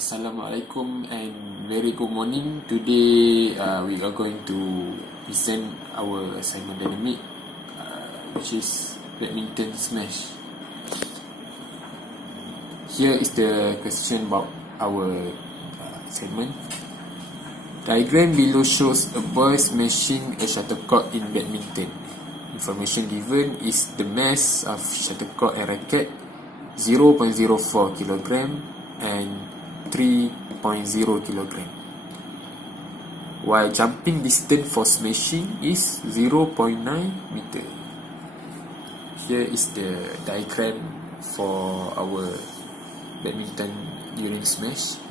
Assalamualaikum and very good morning. Today we are going to present our assignment Dinamik, which is badminton smash. Here is the question about our assignment. Diagram below shows a boy smashing a shuttlecock in badminton. Information given is the mass of shuttlecock and racket 0.04 kg and 3.0 kg, while jumping distance for smashing is 0.9 meter. Here is the diagram for our badminton during smash,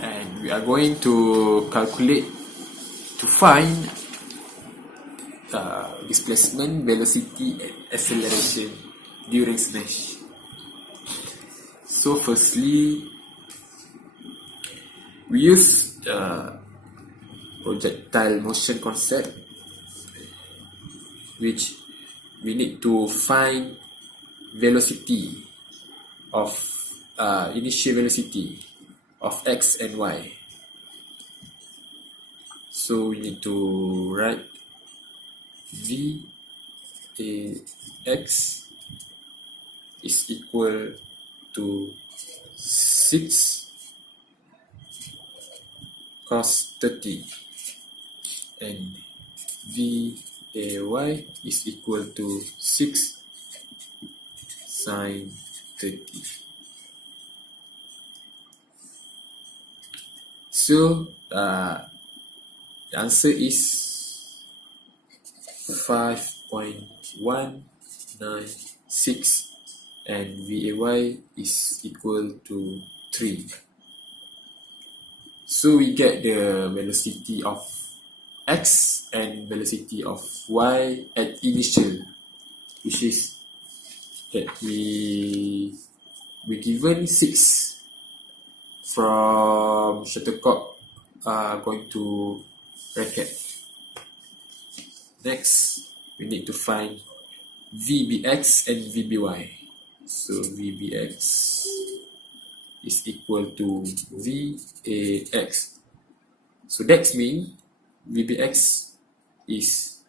and we are going to calculate to find displacement, velocity and acceleration during smash. So firstly, we use projectile motion concept, which we need to find velocity of initial velocity of x and y. So we need to write v a x is equal to 6 cos 30 and VAY is equal to 6 sin 30. So the answer is 5.196 and VAY is equal to 3. So we get the velocity of x and velocity of y at initial, which is that we given 6 from shuttlecock going to racket. Next, we need to find VBX and VBY. So VBX is equal to VAX. So that means VBX is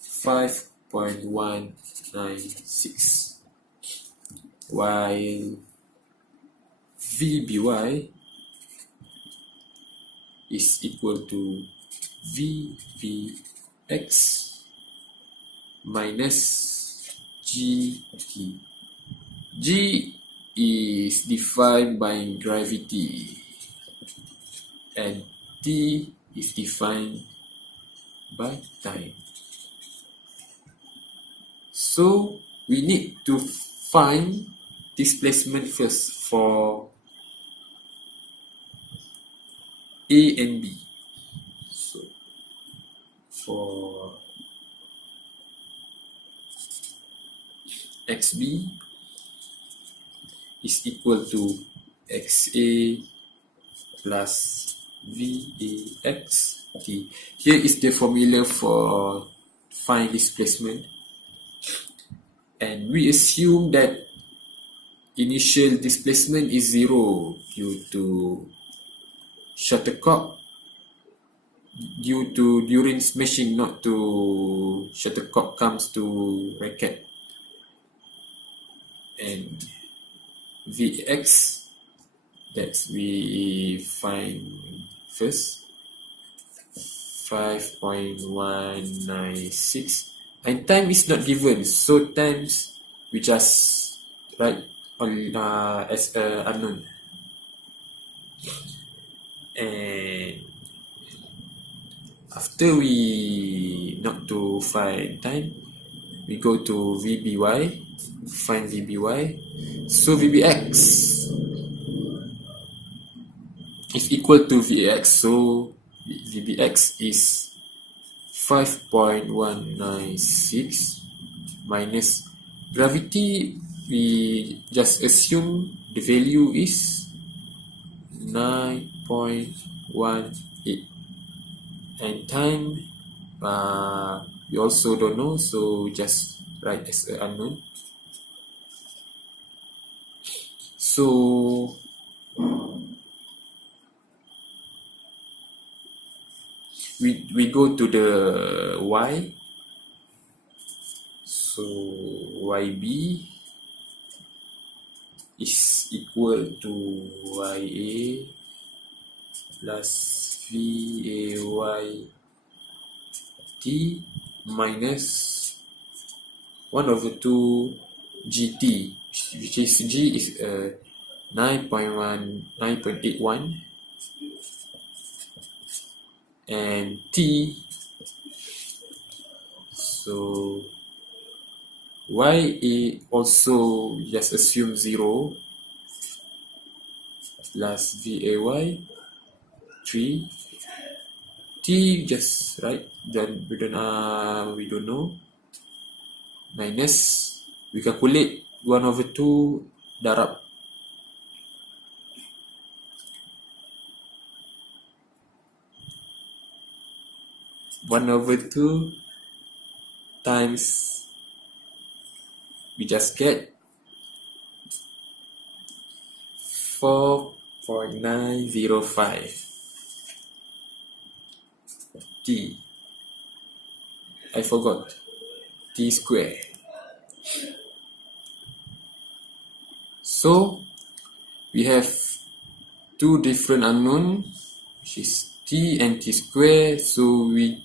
5.196, while VBY is equal to VBX minus GT. G is defined by gravity and T is defined by time. So we need to find displacement first for A and B. So for XB is equal to XA plus VAXT. Here is the formula for find displacement, and we assume that initial displacement is 0 due to shuttlecock, due to during smashing, not to shuttlecock comes to racket. And Vx, that we find first 5.196, and time is not given, so times we just write on as unknown. And after we not to find time, we go to VBY, find VBY. So VBX is equal to VX. So VBX is 5.196 minus gravity. We just assume the value is 9.18, and time we also don't know, so just write as unknown. So we go to the y. So yb is equal to ya plus vay t minus 1/2 gt, which is g is 9.81, and t, so ya also just assume 0 plus vay 3, t just right, then we don't know, minus we calculate 1/2 darab 1/2 times, we just get 4.905 t. I forgot t square. So we have two different unknown, which is t and t square. So we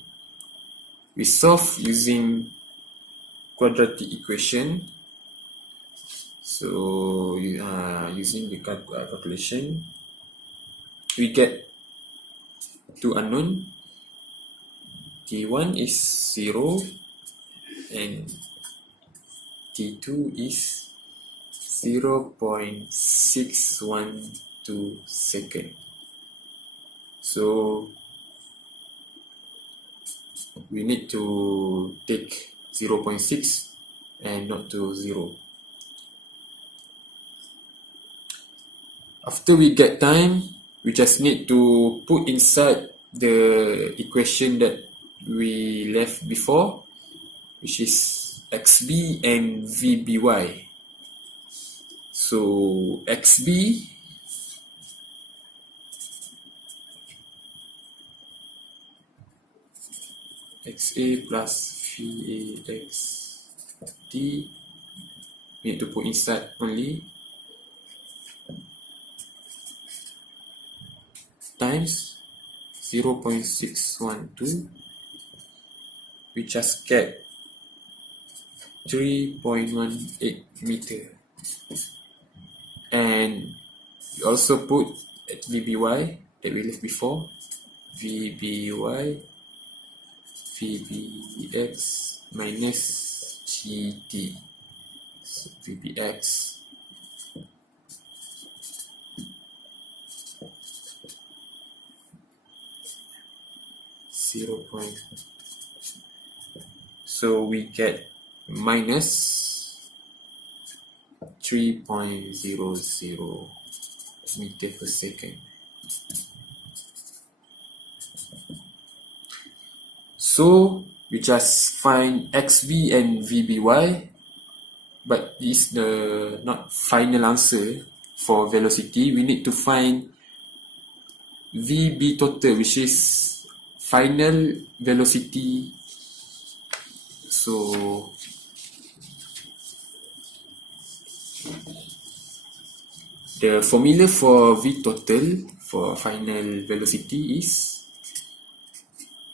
solve using quadratic equation. So using the calculation, we get two unknown. T1 is 0 and T2 is 0.612 second. So we need to take 0.6 and not to 0. After we get time, we just need to put inside the equation that we left before, which is xb and vby. So xb xa plus vax t, we need to put inside only, times 0.612, we just get 3.18 meter. And we also put at vby that we left before, vby vbx minus gt. So vbx so we get minus 3.00 meter per second. So we just find xv and vby, but this is the not final answer for velocity. We need to find vb total, which is final velocity. So the formula for v total for final velocity is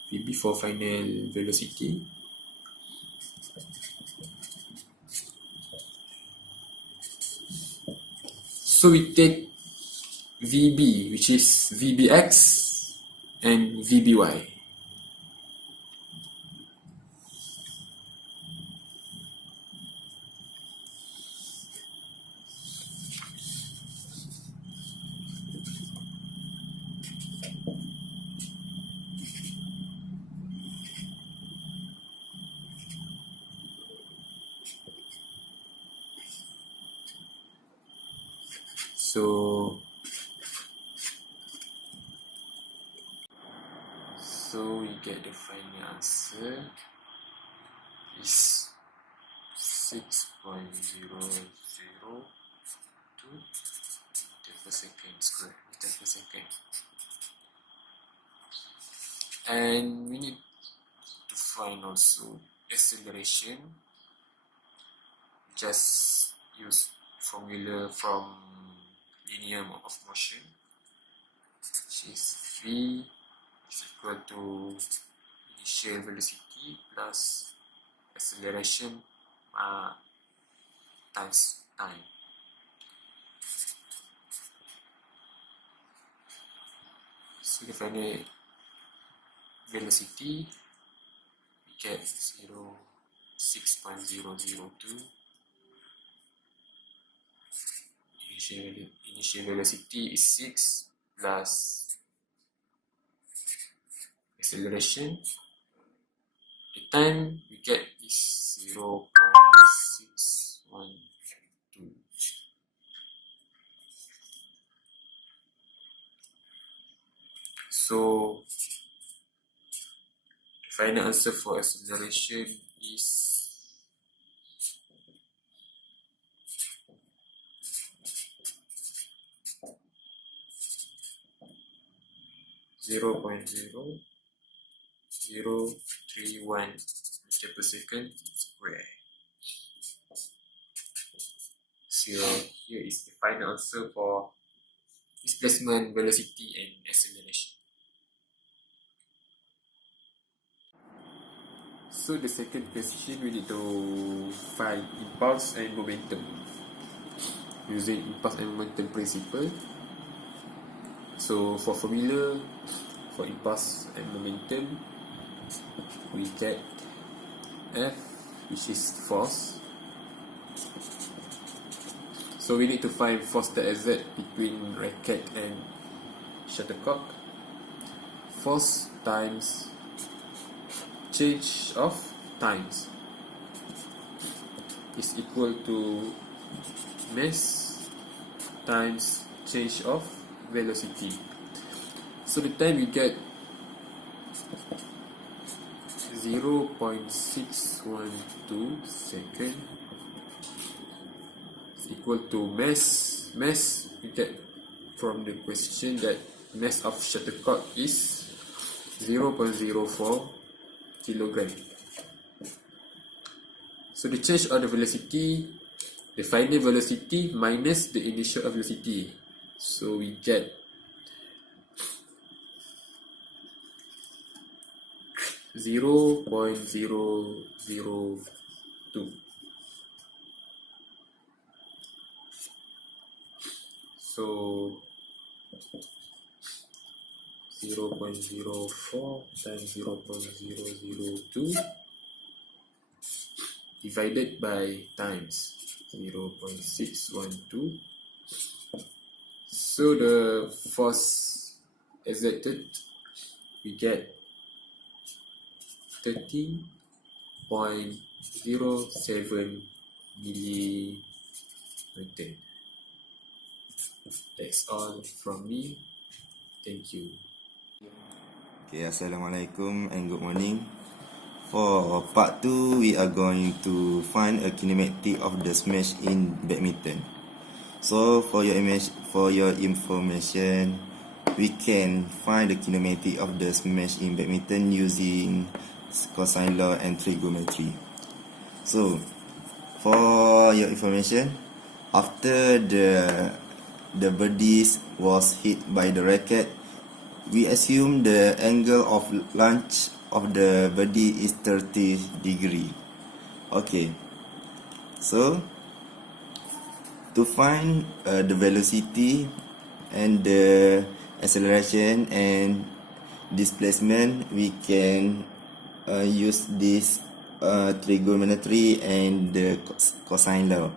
vb for final velocity so we take vb, which is vbx and vby. So we get the final answer is 6.002 per second square, meter per second. And we need to find also acceleration. Just use formula from linear mode of motion, which is v is equal to initial velocity plus acceleration times time. So the final velocity we get 6.002. Initial velocity is 6 plus acceleration. The time we get is 0.612. So the final answer for acceleration is 0.0031 meter per second square. So here is the final answer for displacement, velocity and acceleration. So the second question, we need to find impulse and momentum using impulse and momentum principle. So for formula for impulse and momentum, we get F, which is force. So we need to find force that exert between racket and shuttlecock. Force times change of times is equal to mass times change of velocity. So the time you get 0.612 second is equal to mass. Mass you get from the question that mass of shuttlecock is 0.04 kilogram. So the change of the velocity, the final velocity minus the initial velocity. So we get 0.002. So 0.04 times 0.002 divided by times 0.612. So the force exerted, we get 13.07 millimeter. That's all from me. Thank you. Okay, Assalamualaikum and good morning. For part 2, we are going to find a kinematic of the smash in badminton. So for your information, we can find the kinematic of the smash in badminton using cosine law and trigonometry. So for your information, after the birdies was hit by the racket, we assume the angle of launch of the birdie is 30 degree. Okay, so to find the velocity and the acceleration and displacement, we can use this trigonometry and the cosine law.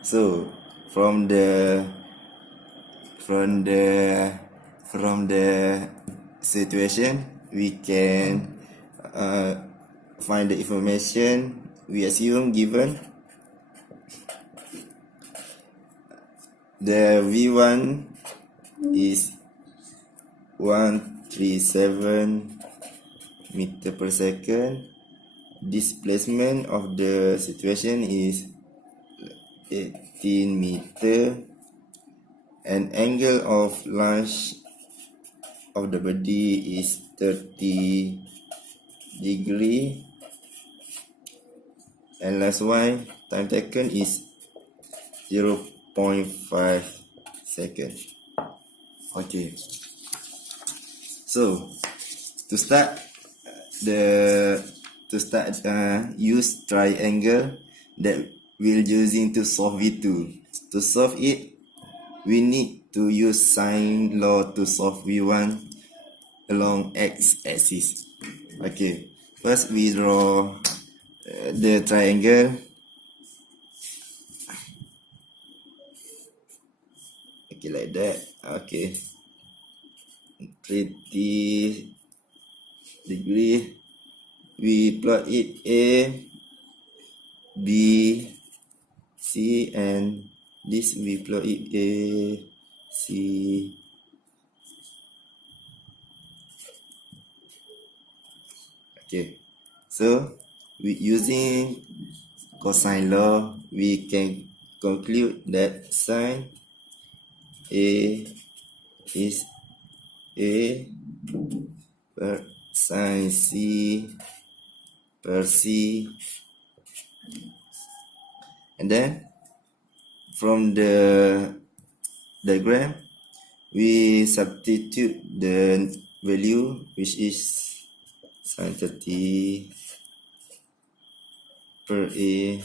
So from the situation, we can find the information. We assume given the V1 is 137 meter per second. Displacement of the situation is 18 meter. and angle of launch of the body is 30 degree, and last one, time taken is 0.5 second. Okay, so to start use triangle that we're using to solve it. To solve it, we need to use sine law to solve V1 along x-axis. Okay, first we draw the triangle. Okay, like that. Okay, 30 degree. We plot it A, B, C, and this we plot it A, C. Okay, so we using cosine law, we can conclude that sine A is A per sine C per C, and then from the diagram we substitute the value, which is sine 30 per A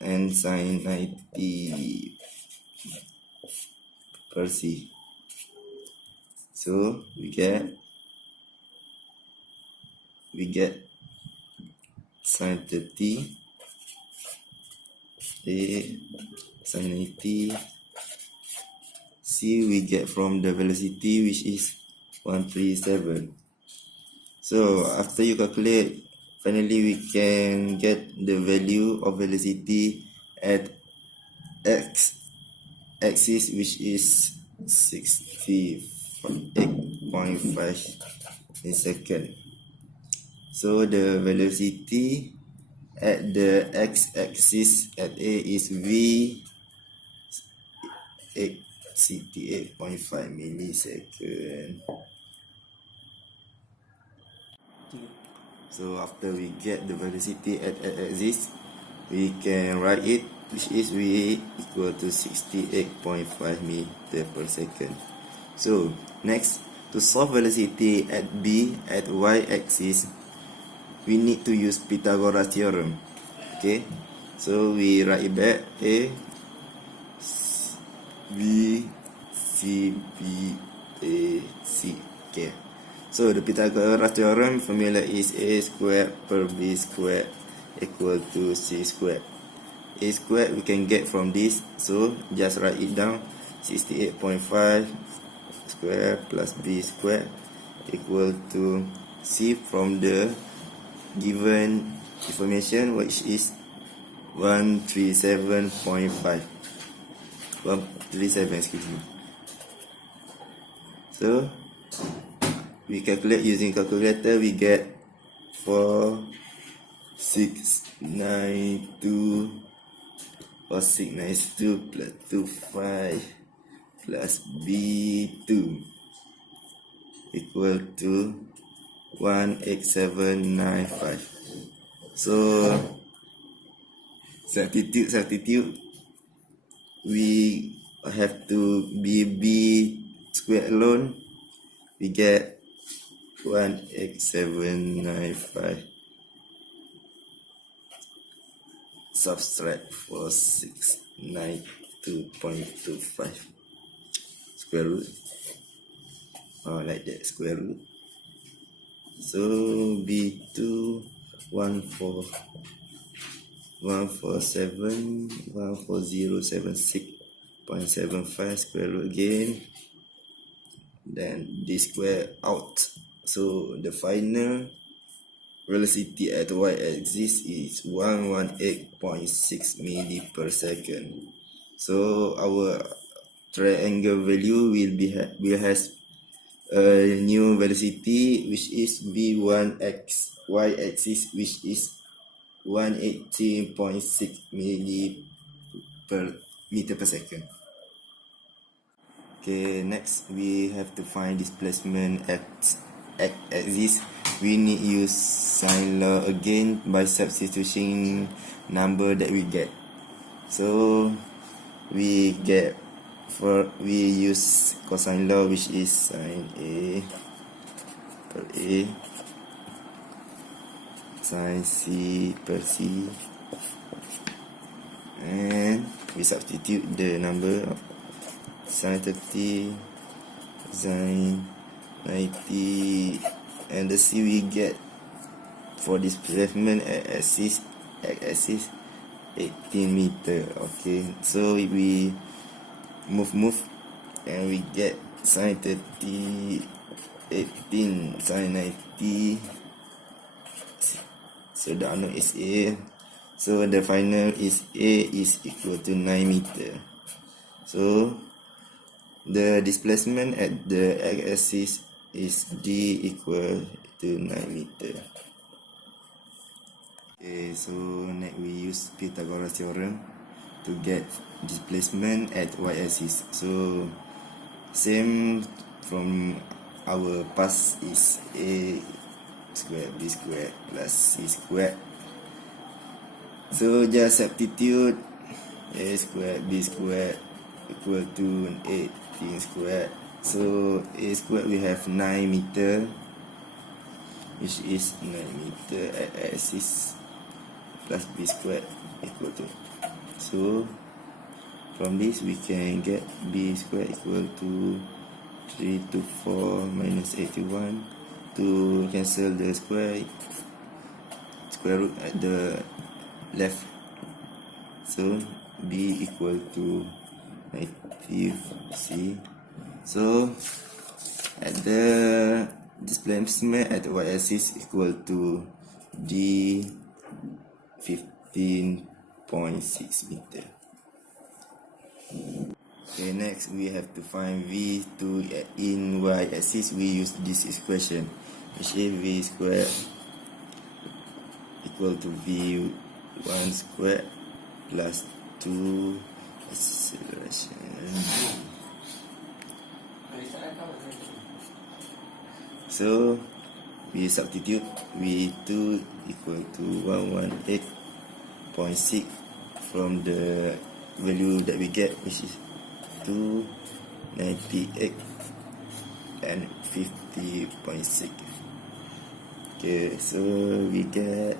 and sine 90 per C. So we get sine 30 A sine 90 C. We get from the velocity, which is 137. So after you calculate, finally we can get the value of velocity at x axis, which is 68.5 in second. So the velocity at the x-axis at A is V 68.5 millisecond. So after we get the velocity at x-axis, we can write it, which is V equal to 68.5 meter per second. So next, to solve velocity at B at y-axis, we need to use Pythagoras Theorem. Okay, so we write it back. A B C B A C. Okay, so the Pythagoras Theorem formula is A squared per B squared equal to C squared. A squared we can get from this, so just write it down. 68.5 squared plus B squared equal to C from the given information, which is 137.5. 137, excuse me. So we calculate using calculator, we get 4692 plus 25 plus B2 equal to 18795. So substitute, we have to B squared alone, we get 18795. Subtract 4692.25 square root, like that, square root. So B2 14076.75 square root again, then this square out. So the final velocity at y-axis is 118.6 milli per second. So our triangle value will has a new velocity, which is v1 x y-axis, which is 118.6 milli per meter per second. Okay, next we have to find displacement at axis. We need use sine law again by substituting number that we get. So we use cosine law, which is sine A per A sine C per C, and we substitute the number sine 30, sine 90, and the C we get for displacement at axis 18 meter. Okay, so we move and we get sine 30, 18, sine 90. So the unknown is A. So the final is A is equal to 9 meter. So the displacement at the x-axis is D equal to 9 meter. Okay, so next we use Pythagoras Theorem to get displacement at y-axis. So same from our past is A squared B squared plus C squared. So just substitute A squared B squared equal to 18 squared. So A squared we have 9 meter, which is 9 meter at axis, plus B squared equal to. So from this we can get B squared equal to 3 to 4 minus 81. To cancel the square root at the left. So B equal to negative C. So at the displacement at the y-axis equal to D 15.6 meter. Okay, next we have to find V2 in y-axis. We use this expression, which is V squared equal to V1 squared plus 2 acceleration. So we substitute V2 equal to 118.6 from the value that we get, which is 298 and 50.6. Okay, so we get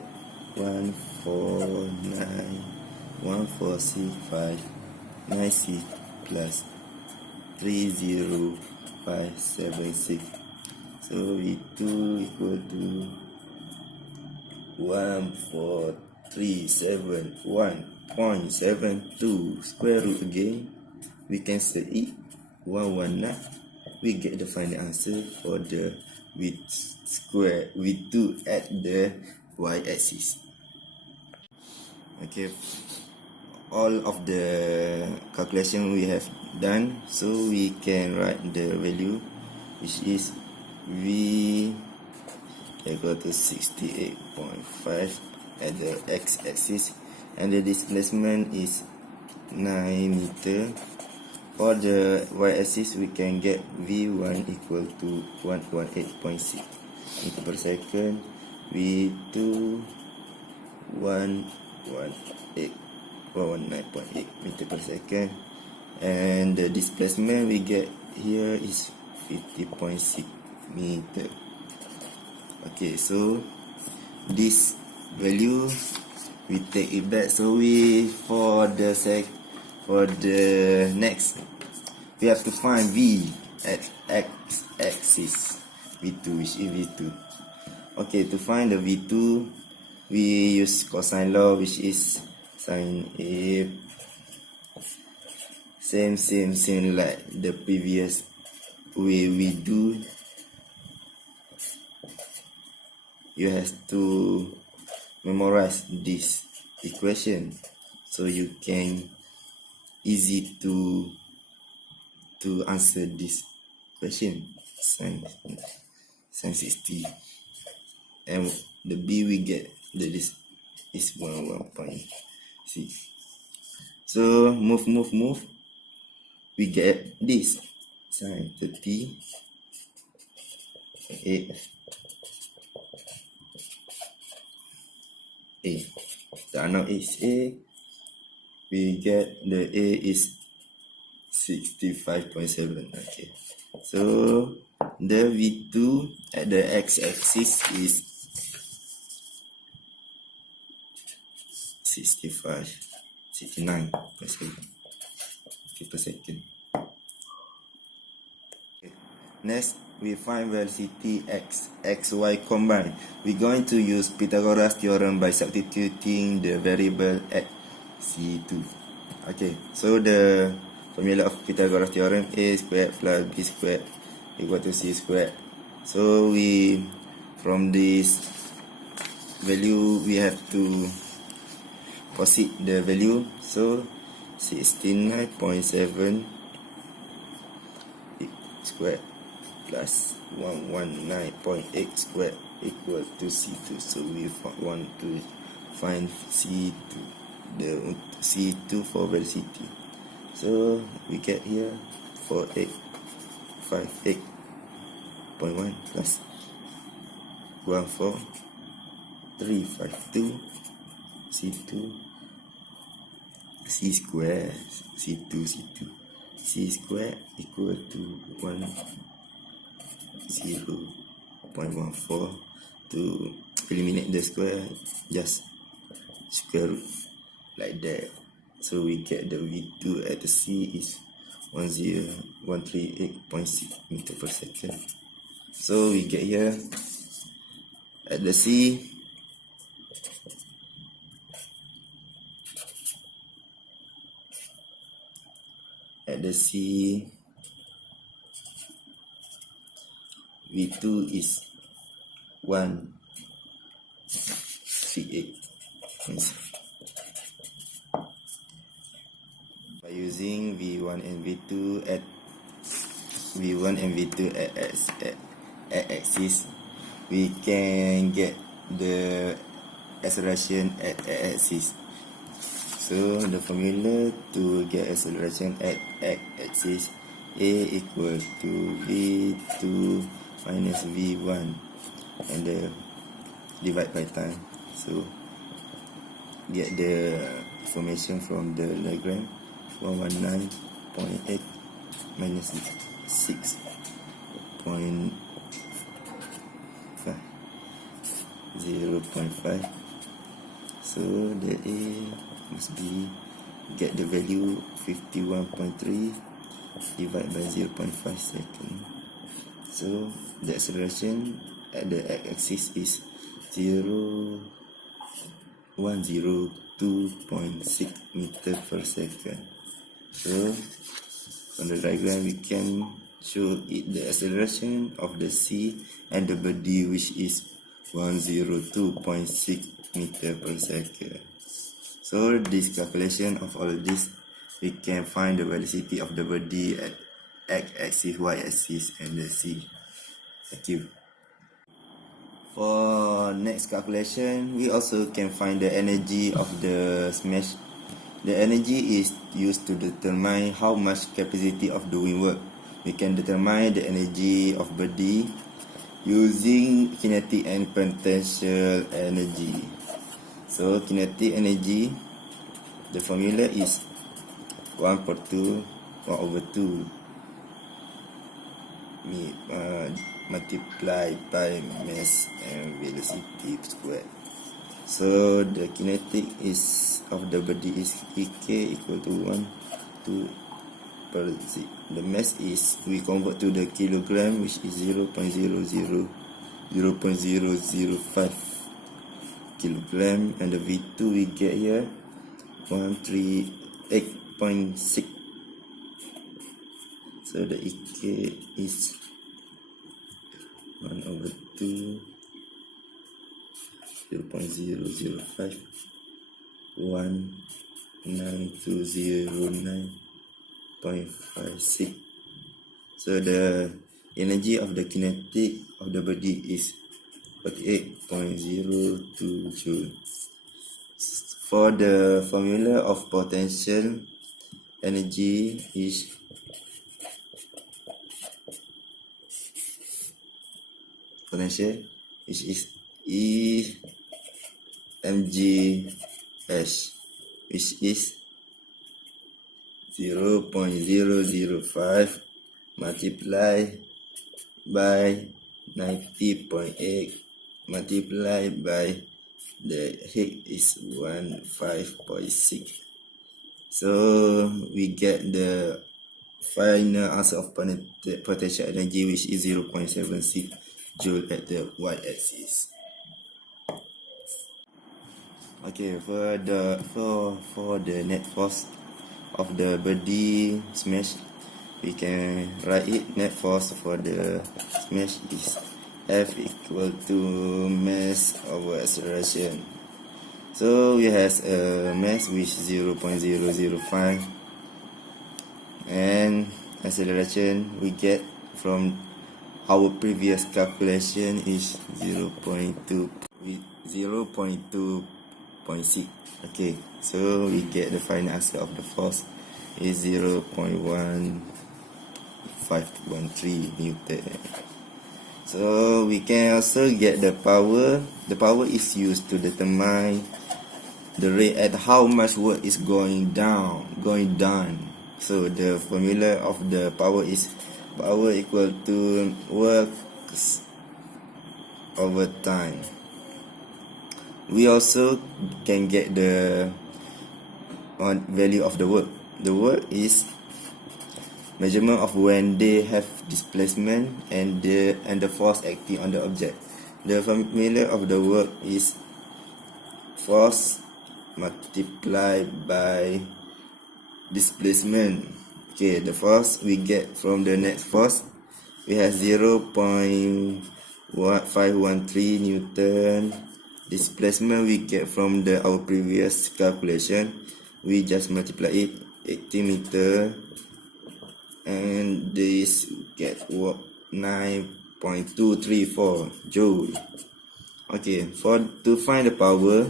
14659C plus 30576. So V2 equal to 14371.72. Square root again, we cancel it, 119. We get the final answer for the V2 at the y-axis. Okay, all of the calculation we have done, so we can write the value, which is V equal to 68.5 at the x-axis, and the displacement is 9 meter. For the y-axis, we can get V1 equal to 118.6 meter per second, V2 119.8 meter per second, and the displacement we get here is 50.6 meter. Okay, so this value we take it back. So for the next we have to find V at x-axis, V2, which is V2. Okay, to find the V2 we use cosine law, which is sine A. Same like the previous way we do. You have to memorize this equation so you can easy to answer this question. Sine 60, and the B we get this is 11.6. So move. We get this. Sin 30 A. So now it's A. We get the A is 65.7. Okay. So the V2 at the x-axis is 69.7 per second. Okay. Next, we find velocity x, y combined. We're going to use Pythagoras Theorem by substituting the variable at C2. Okay, so the formula of Pythagoras Theorem, a squared plus b squared equal to c squared. So from this value, we have to proceed the value. So 69.7 squared plus 119.8 squared equal to C2. So we want to find C2, the C2 for velocity. So we get here 4858.1 plus 14352 C2 C square C2 C square equal to 10.14. To eliminate the square, just square root like that. So we get the V2 at the C is 138.6 meter per second. So we get here at the C, V2 is 138.6. By using V1 and V2 at axis, we can get the acceleration at axis. So the formula to get acceleration at x-axis, A equal to V2 minus V1 and divide by time. So get the information from the diagram. 119.8 minus 6.5 0.5. So the A must be, get the value 51.3 divided by 0.5 second. So the acceleration at the x-axis is 102.6 meter per second. So from the diagram we can show it the acceleration of the C and the body, which is 102.6 meter per second. So this calculation of all this, we can find the velocity of the body at x-axis, y-axis and the C. Thank you. For next calculation, we also can find the energy of the smash. The energy is used to determine how much capacity of doing work. We can determine the energy of body using kinetic and potential energy. So kinetic energy, the formula is 1 over 2 multiplied by mass and velocity squared. So the kinetic is of the body is EK equal to 1 per z. The mass is, we convert to the kilogram, which is 0.005 kilogram, and the V2 we get here 138.6. So the EK is 1 over 2 0.005 19209.56. So the energy of the kinetic of the body is 48.02 joule. For the formula of potential energy is E mg/s, which is 0.005 multiplied by 90.8 multiplied by the height is 15.6. So we get the final answer of potential energy, which is 0.76 joule at the y-axis. Okay, for the net force of the body smash, we can write it. Net force for the smash is F equal to mass over acceleration. So we have a mass which is 0.005 and acceleration we get from our previous calculation is 0.2.6. Okay, so we get the final answer of the force is 0.1513 Newton. So we can also get the power. The power is used to determine the rate at how much work is going done. So the formula of the power is power equal to work over time. We also can get the value of the work. The work is measurement of when they have displacement and the force acting on the object. The formula of the work is force multiplied by displacement. Okay, the force we get from the net force, we have 0.513 Newton. Displacement we get from our previous calculation, we just multiply it 80 meter, and this get 9.234 joule. Okay, to find the power,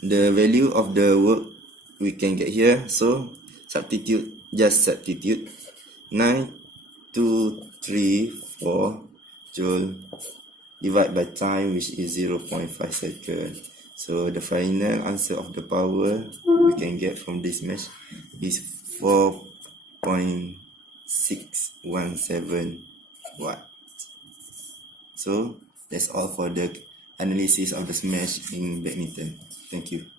the value of the work we can get here. So substitute 9234 joule divide by time, which is 0.5 seconds. So the final answer of the power we can get from this mesh is 4.617 watt. So that's all for the analysis of the smash in badminton. Thank you.